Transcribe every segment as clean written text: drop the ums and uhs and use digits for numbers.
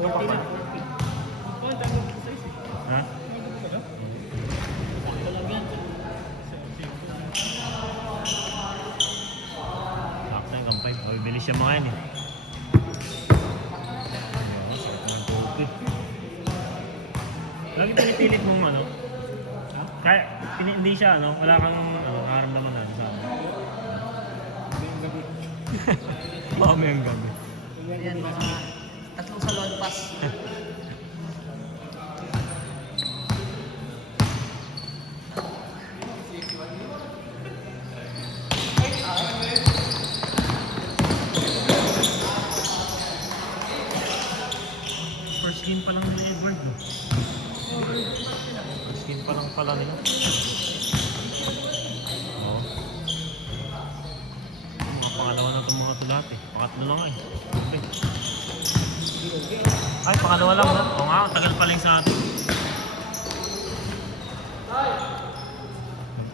Doon ka pa. Ha? Sakto yung gampay. Bibilis siya mga yun eh. Sakto ng topi. Lagi pinipilit mong ano? Kaya hindi siya ano, wala kang nakaramdaman na sa ano. Mamayang gabi. Yan, mga tatlong salon pass. First game pa lang ni Edward. First game pa lang pala nila. Oo. Mga pangalawa na itong mga tulat eh. Pangatlo na nga eh. Okay. Ay, pangalawa lang na. Oo nga, tagal pa lang sa atin.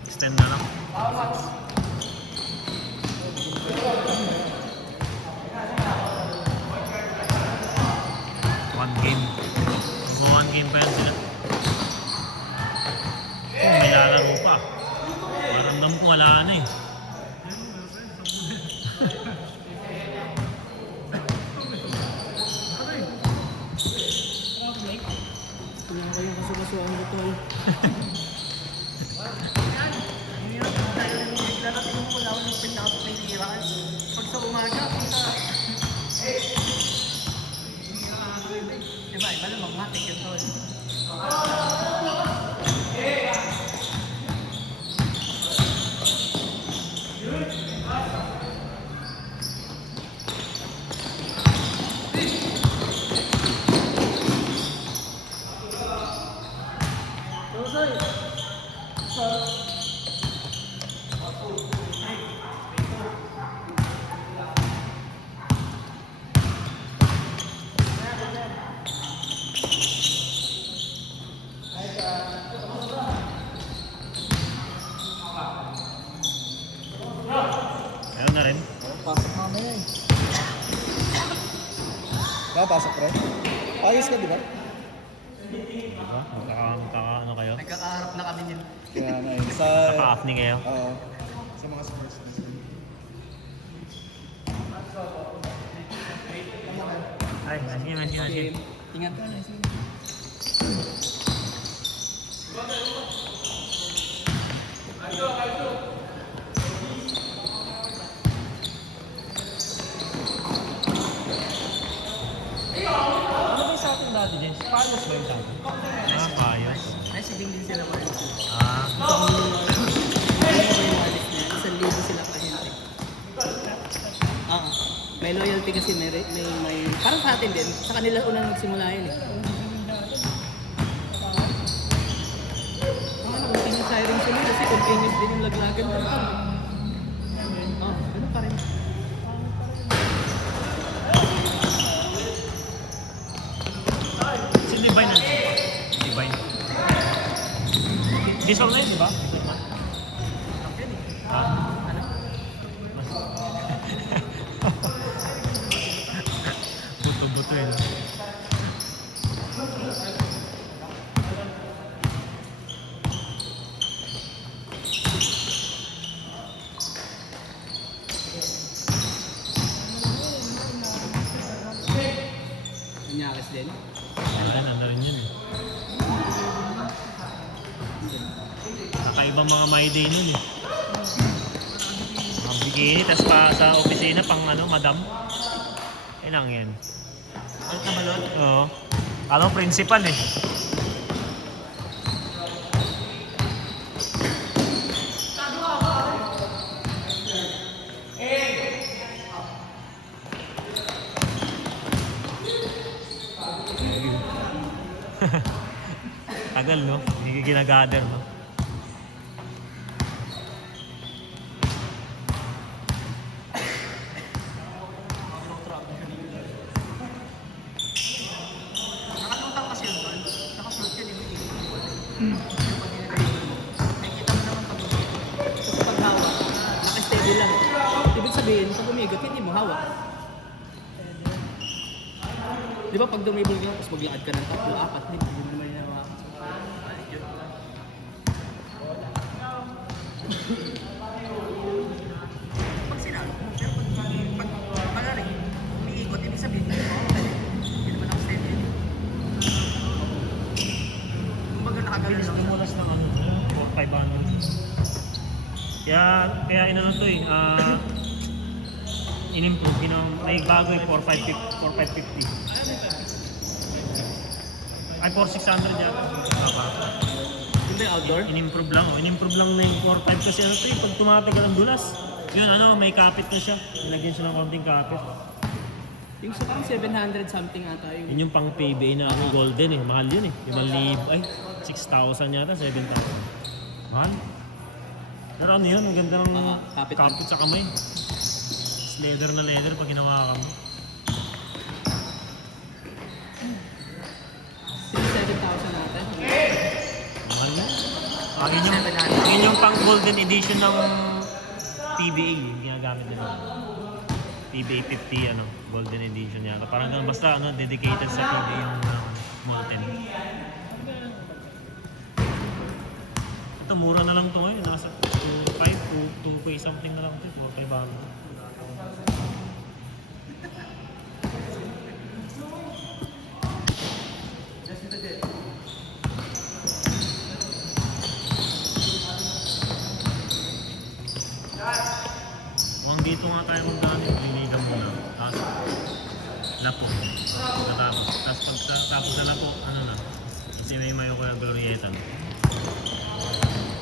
Extend na lang. One game. One game pa yan sila. May lalaro pa. Maramdam ko wala na eh. Tingnan ko yung kasukasuan ko to. Darating mo wala akong pinapos may hiraan. Pag sa umaga, punta. Diba, iba lang magmatik yun to. Meron na rin. Pasok mamaya eh. Pasok pre? Ayos ka di ba? Diba? Ano kayo? Nagkakaharap na kami din. Kaya na yun. Sa... Naka-afni kayo? Oo. Sa mga sports. Ay, sige. Ingat ka na. Ano ba yung sa atin dati, James? Payos ba yung dati? Ah, payos. Ay, siding din sila pa rin. Ah, Isang libo sila pa rin. May loyalty kasi may parang sa atin din. Sa kanila unang nagsimula yun eh. Continuous hiring sila kasi continuous din yung laglagan doon. Ganun pa rin. si Divine na. Divine. Deserve na yun, di ba? Deserve na. Ah. Buto-buto yun. Nanyakas din. Ano rin yun eh. Kakaibang mga my day nun eh. Mga bikini, tas pa sa opisina pang ano, madam. Ilang yan? Ang kabalot? Oo. Alam, principal eh. Tagal no? Hindi ginagather no? Nakatutang kasi yun doon. Nakasunod yun yung nakikita mo naman pag kasi pag hawak, naka-steady lang. Ibig sabihin, pag umigot, hindi mo hawak. Di ba pag dumibol ka, tapos maglakad ka ng 3, 4, hindi mo naman yung hawakan. Pag sinalo mo, pero pag magaling, umiikot, ibig sabihin, hindi naman ako steady yun. Kumbaga nakagalan Bilis lang siya. lumulas ng ano, 4,500. Kaya inano to eh, in-improve, may bago eh, 4,550. Ay, 4,600 yata. Hindi, outdoor? In-improve lang, na yung 4,500 kasi ano to eh, pag tumatagal ang dulas. Yun ano, may kapit na siya. Nilagyan siya ng konting kapit. Yung sa parang 700 something ata yung... Yun yung pang PBA na ano, golden eh, mahal yun eh. 5,000, ay, 6,000 yata, 7,000. Mahal. Pero ano yun, ang ganda ng kapit. kapit sa kamay. It's leather na leather pag ginawa ka mo. 7,000 ata. Mahal yun. Yun yung pang golden edition ng PBA, yung ginagamit nila. PBA 50, ano, golden edition yata. Parang ganun, basta ano, dedicated sa PBA yung molten. Ito, mura na lang ito ngayon. Nasa 2K something na lang ito. 4,500. Kung dito nga tayo magdamit, liligan mo na. Tapos, lapo. Natapos. Tapos pagkatapos na lapo, ano na. Kasi may mayo ko ng glorieta.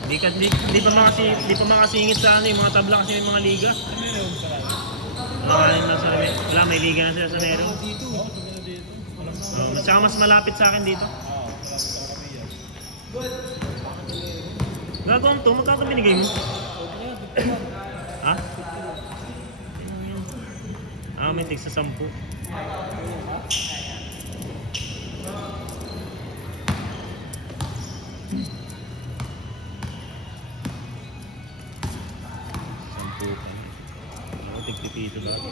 Di pa makasingit sa ano yung mga tabla kasi may mga liga. Wala, may liga na sila sa Nero. Tsaka mas malapit sa akin dito. Gagawin to, magkano binigay mo? Ha? May tig sa 10. Tig-tipito lang.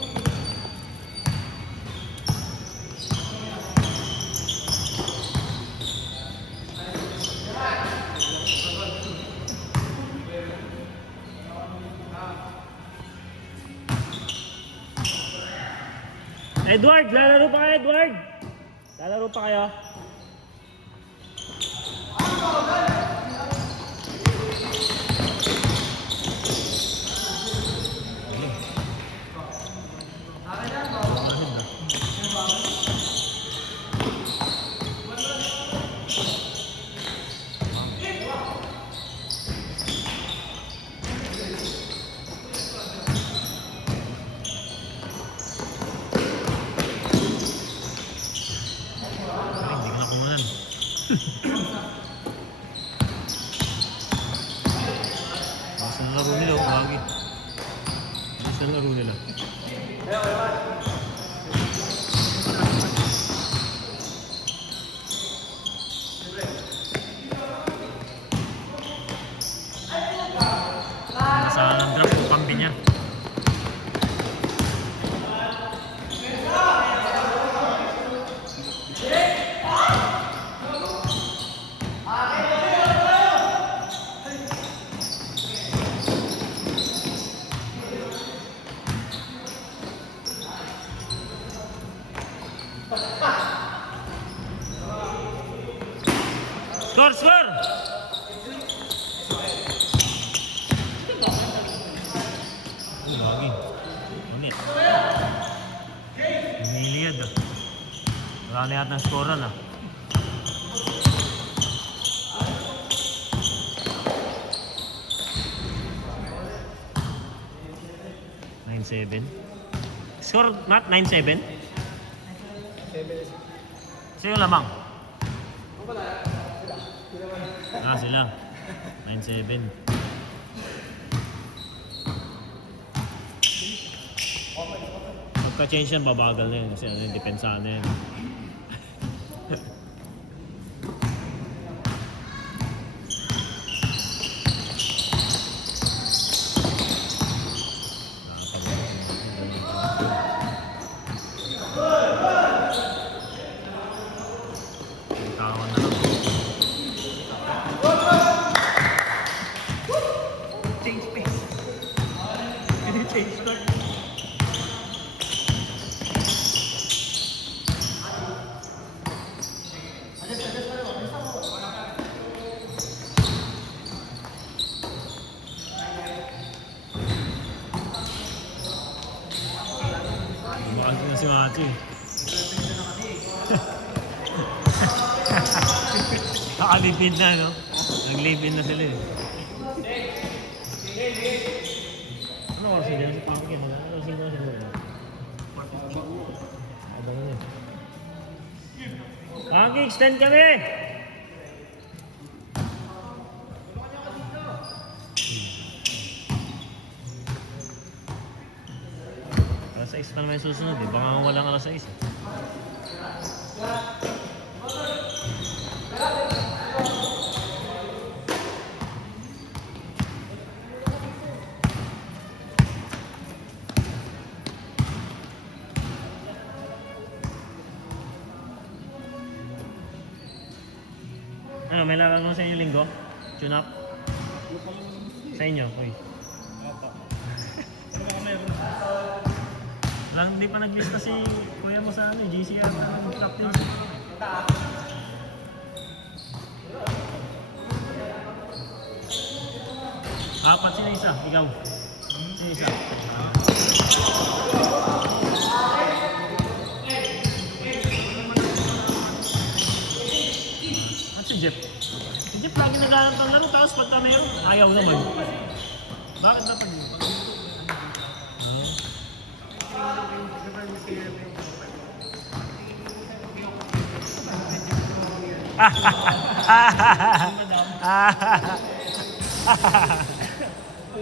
Edward, lalaro pa kayo, Edward? Lalaro pa kayo? Hindi ko nakungunan. Basta na laro nila, bagi. Basta na laro nila. Saan ang drop ko pambi niya? Score! Score! Uy, lagi. Ulit. Humiliad ah. Wala na yata ng scorean ah. Score not 9-7? Sino lamang? Sila. 9-7. Pagka-change yan, babagal na yun kasi ano yung depensa na yun. Kasi. Nakalipid na, no? Naglipid na sila eh. Ano oras sila? Si Pangkin, ano oras sila siguro? Abangan eh. Pangkin, extend kami! Alas 6 pa naman yung susunod eh. Baka walang alas 6 eh. Ano, may lalaro sa inyo linggo? Tune up? Sa inyo, uy. Lang, di pa naglista si kuya mo sa ano, GC yata ng captains. Apat sila isa, ikaw. Sino isa? At si Jeff. Si Jeff lagi naghanap ng laro, tapos pagka meron, ayaw naman. Bakit dapat yun?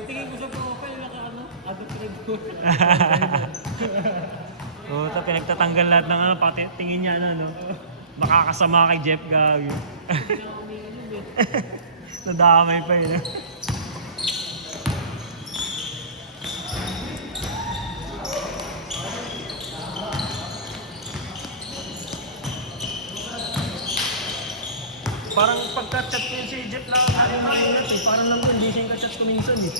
Tingin ko sa profile, naka-ano, adult red ko. Puta, pinagtatanggal lahat ng ano, pati tingin niya na, no? Makakasama kay Jeff Gagi. Nadamay pa yun. Parang pagka-chat ko yun si Jeff lang, ayaw makiulat eh. Parang lang yun, hindi siya yung ka-chat ko minsan eh.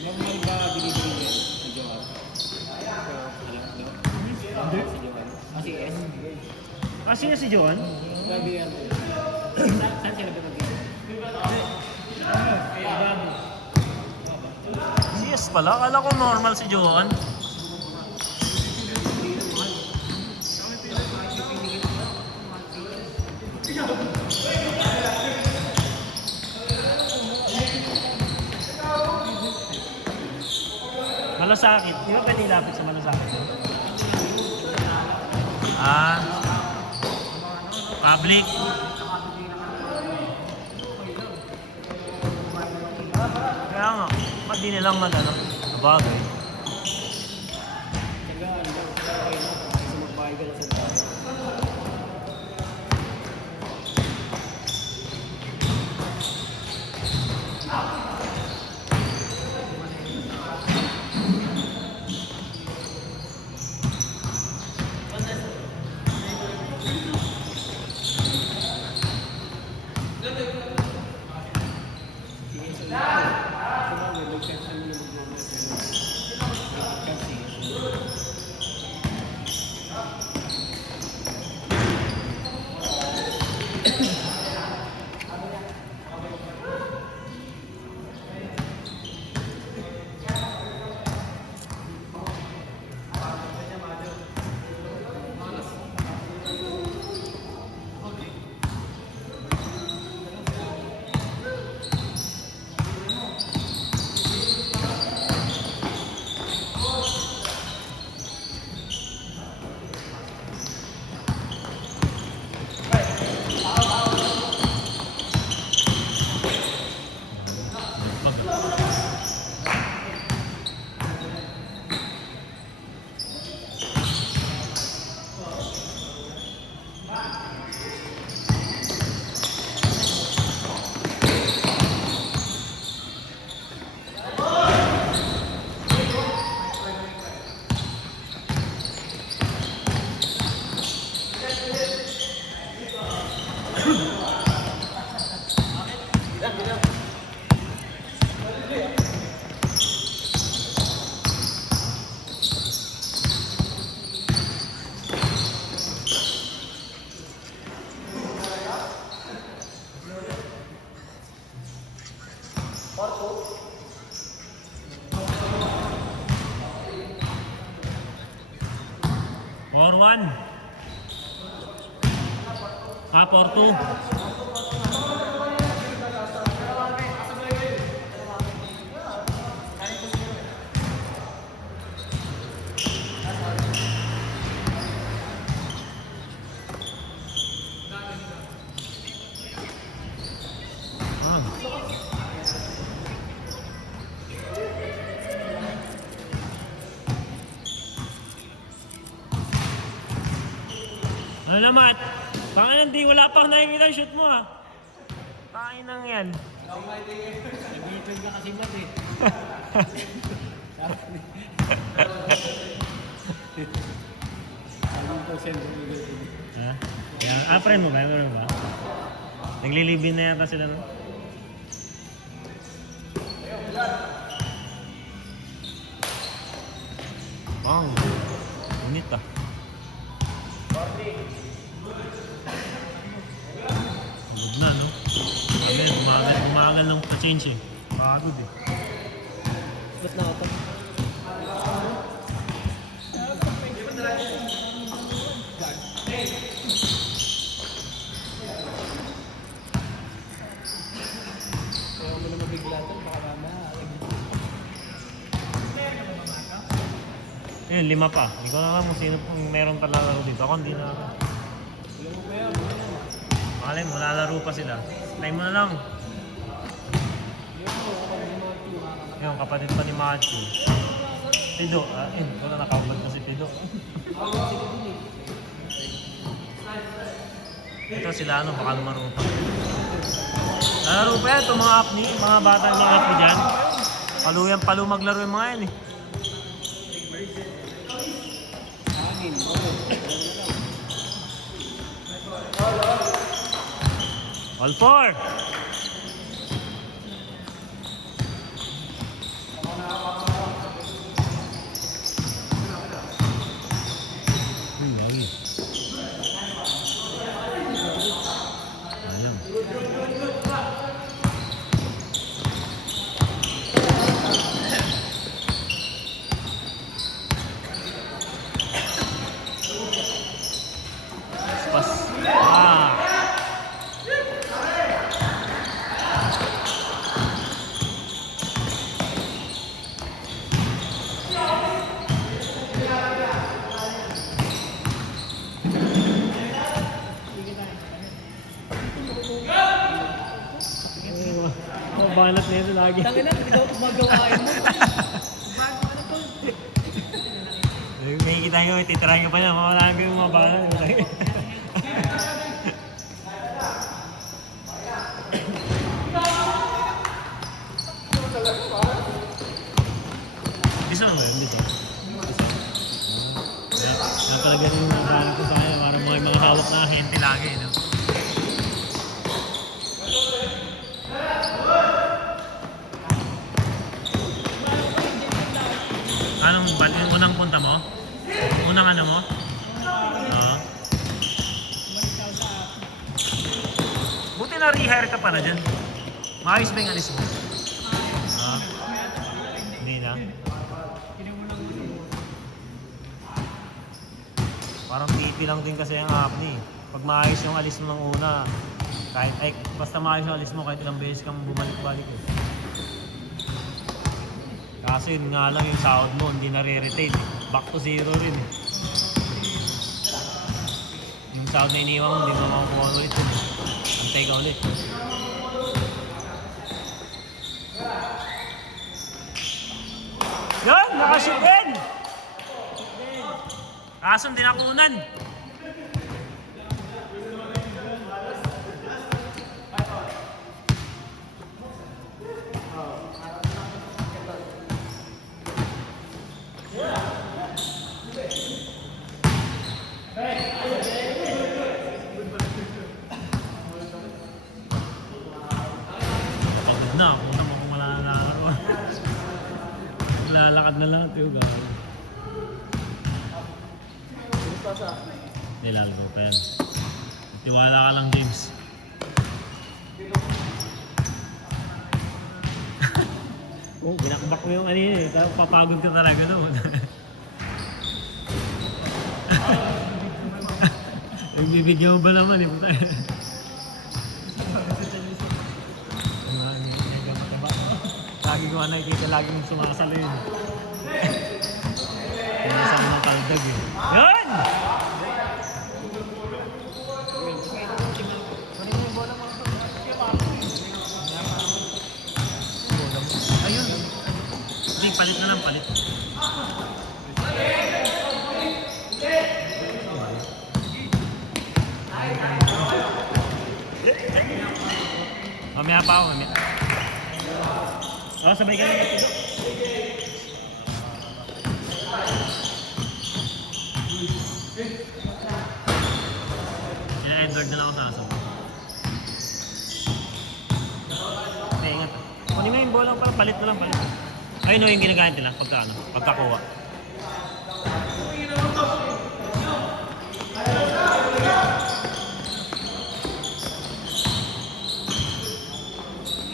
Normal ba delivery niya sa Johan? Alam mo? Si Johan. Kasi S. Kasi nga si Johan? Grabe yan. Saan sila pinag-ibig? Kaya Babu. Si Yes pala, akala ko normal si Johan. Malasakit. Di ba pwede ilapit sa malasakit? Ah. Public. Kaya nga, ba't di nilang mag-ano? Bagay. Tagaan daw. Okay na. Kasi magbayad ka lang sa taas. 4-1. 4-2. Ano naman? Tangan hindi, wala pa nakikita yung shoot mo ah. Tain nang yan. Nag-iitog ka kasi mat eh. Ha? Yan. Ah, friend mo ba? Meron ba? Naglilibin na yata sila no? Wow. Unit ah. Good na, no? Amen, umagal ng pa-change eh. Pagod eh. Ba't na ako? Kaya mo na mabigla ito, baka mamaya. Yun, 5 pa. Hindi ko na alam kung sino pong meron pa lalaro dito. Ako hindi na ako. Makalin, malalaro pa sila. Time mo na lang. Yung kapatid pa ni Matthew. Pido. Ito na nakabad na si Pido. Ito sila ano, baka lumaro pa. Lalaro pa yan, itong mga apni, mga batang mga apni dyan. Palu maglaro yung mga yan eh. All four! Lagi. Ayan. Pas. Banat na ito lagi. Tangin na, hindi daw magawain mo. Bago ano to? May kita nyo, titirahin ko pa niya. Mamalaan ko yung mga banat. Bisa mo ba yun? Bisa. Kaya talaga yung nakahanap ko sa kanya. Parang mga hawak na hente lagi. No? Anong ban? Yung unang punta mo? Unang ano mo? Oo. Buti na rehire ka para dyan. Maayos ba yung alis mo? Hindi na. Parang pipi lang din kasi ang apni. Pag maayos yung alis mo ng una, kahit ay basta maayos yung alis mo, kahit ilang beses kang bumalik-balik eh. Kasi yun nga lang yung sahod mo, hindi na-re-retain. Back to zero rin eh. Yung sahod na iniwan mo, hindi mo makukuha ulit yun. Antay ka ulit. Yun! Nakashoot din! Kaso hindi nakunan. Pagod na ako naman kung malalaro. Lalakad na lang ito. Nilalgo pa yan. Tiwala ka lang, James. Oh, binakbak mo yung ano yun eh. Papagod ka talaga doon. Pagbibigyan mo ba naman eh? Puta. Lagi ko nakikita, lagi mong sumasalo yun. Sumasalo ng kaldag eh. Yun! Ayun. Hindi, palit na lang, palit. Mamaya pa ako, mamaya. Sabay ka na. Edward na lang ako sa aso. Okay, ingat. Kunin mo yung bola para palit na lang, palit. Ayun o yung ginagamit nila pagkakuha.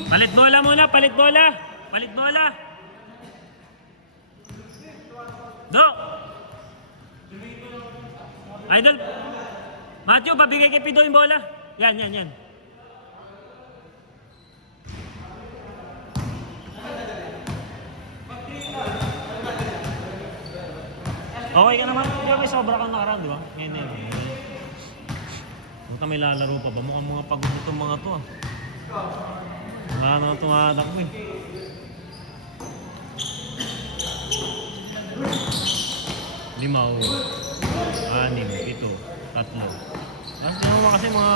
Palit bola muna, palit bola! Palit bola! Do! Idol! Matthew, babigay kay Pido yung bola. Yan. Okay ka naman. May sobra kang nakaraan, di ba? Ngayon. Huwag ka may lalaro pa ba? Mukhang mga pagod itong mga to ah. Wala naman itong anak mo eh. Limaw, 6, 7, 3. Tapos gano'n mo kasi mga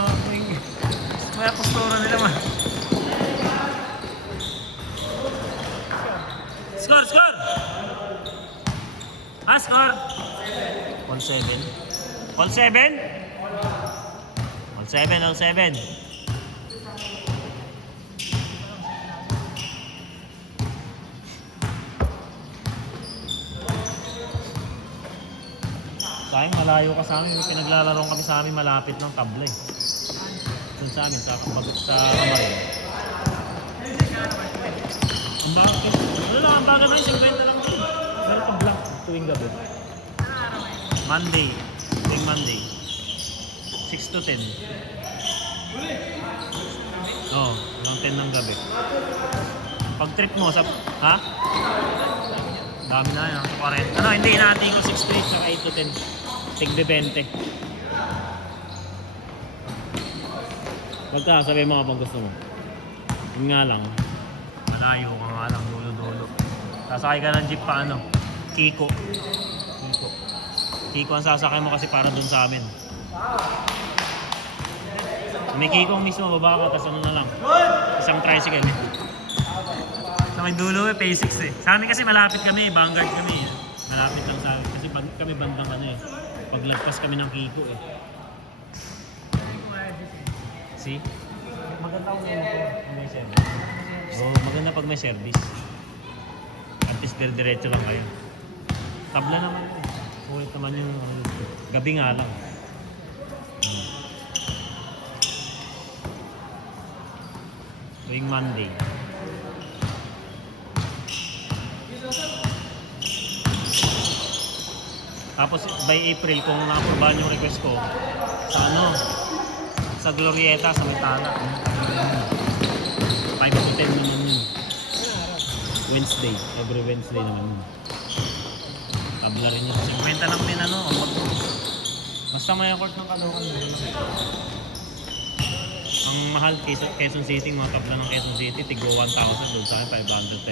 may postura nila man. Score! Score! All 7. All 7? All 7. Sayang, malayo ka sa amin. May pinaglalaro kami sa amin malapit ng tabla eh. Doon sa amin, sa Kamarin. Ang bakit? Ano lang, ang bagal na 50 lang. Meron ka blank tuwing gabi. Tuwing Monday. 6 to 10. Oo, hanggang 10 ng gabi. Pag trip mo sa... Ha? Dami na yan, 40. Ano, hindi natin ko 6 to 8, saka 8 to 10. Tigbe 20. Pagka, sabi mo kapag gusto mo. Yun nga lang, malayo ka nga lang, dulo-dulo. Sasakay ka ng jeep pa ano, Kiko ang sasakay mo kasi para dun sa amin. May Kiko mismo, baba ka, tapos ano na lang. Isang tricycle eh. Sa may dulo eh, pay 6 eh. Sa amin kasi malapit kami, Vanguard kami eh. Malapit lang sa amin kasi kami bandang ano eh. Paglagpas kami ng Kiko eh. See? Maganda kung may service. Oo, maganda pag may service. At least diretso lang kayo. Tabla naman yun. Sulit naman yung gabi nga lang. Tuwing Monday. Tapos by April, kung na-aprobahan yung request ko, sa Glorieta, sa Metala. 5 to 10 naman yun. Wednesday, every Wednesday naman yun. Tabla rin yun. 50 lang din basta may accord ng Caloocan. Ang mahal, Quezon City, mga tabla ng Quezon City, tigwa 1,000, doon sa akin 500.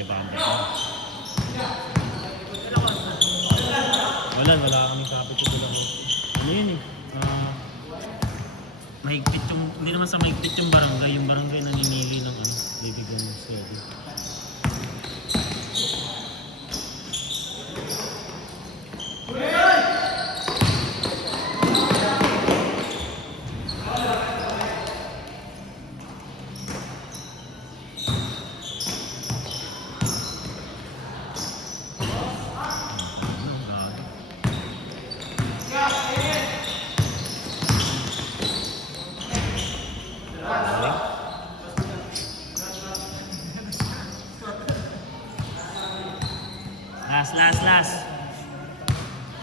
Wala kaming kapit doon ako. Ano yun eh? Mahigpit yung, hindi naman sa mahigpit yung barangay naninili ng bibigyan ng steady.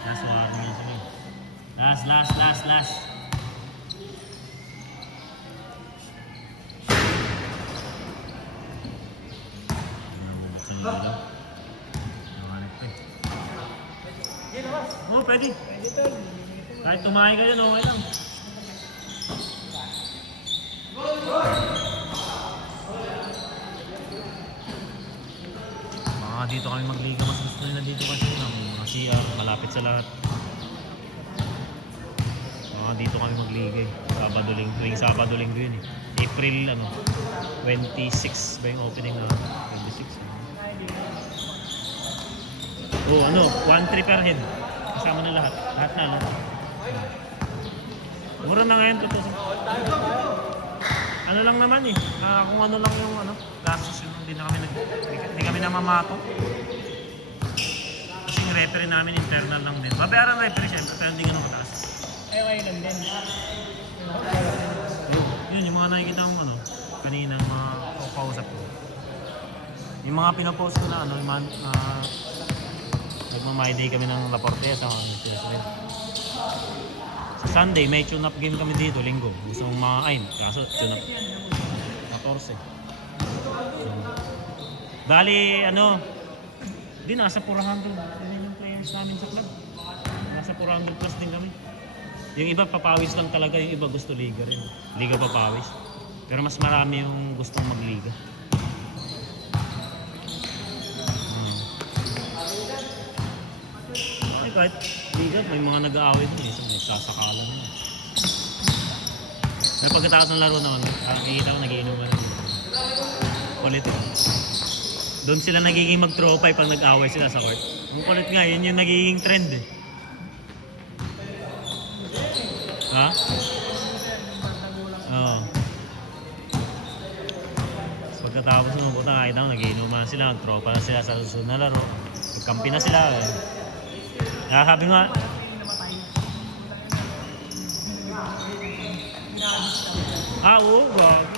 Last warning yun. Last. Oo, pwede. Kahit tumahay ka dyan, okay lang. Mga dito kami magliga, mas gusto nila dito kasi ng mga CR, malapit sa lahat. Mga dito kami magliga eh. Sabado linggo, tuwing Sabado linggo yun eh. April 26 ba yung opening na? 26. Oh, 1-3 per head. Kasama na lahat. Lahat na, no? Mura na ngayon, totoo. Ano lang naman eh. Kung ano lang yung gastos yun. Hindi kami namamato. Kasi yung referee namin internal lang din. Babayaran referee syempre, pero hindi ganun kataas. Ay, lang din. Yun, yung mga nakikita mo kanina, mga kausap ko. Yung mga pinapost ko na yung mga, nagma-my day kami ng Laporte sa Sunday, may tune-up game kami dito, linggo. Gusto mong makain, kaso tune-up 14. Bali, di nasa 400. Yun yung players namin sa club. Nasa 400 plus din kami. Yung iba papawis lang talaga, yung iba gusto liga rin. Liga papawis. Pero mas marami yung gustong magliga. Ay, kahit liga, may mga nag-aaway dun eh. So, nagsasakalan na. May pagkatapos ng laro naman, nakikita ko nagiinuman. Kulit eh. Doon sila nagiging mag-trophy pag nag-away sila sa court. Ang kulit nga, yun yung nagiging trend eh. Ha? Oo. So, pagkatapos ng puta, nakita ko nagiinuman sila, nag-tropa na sila sa susunod na laro. Nagkampi na sila eh. Kaya sabi nga, oo, wag.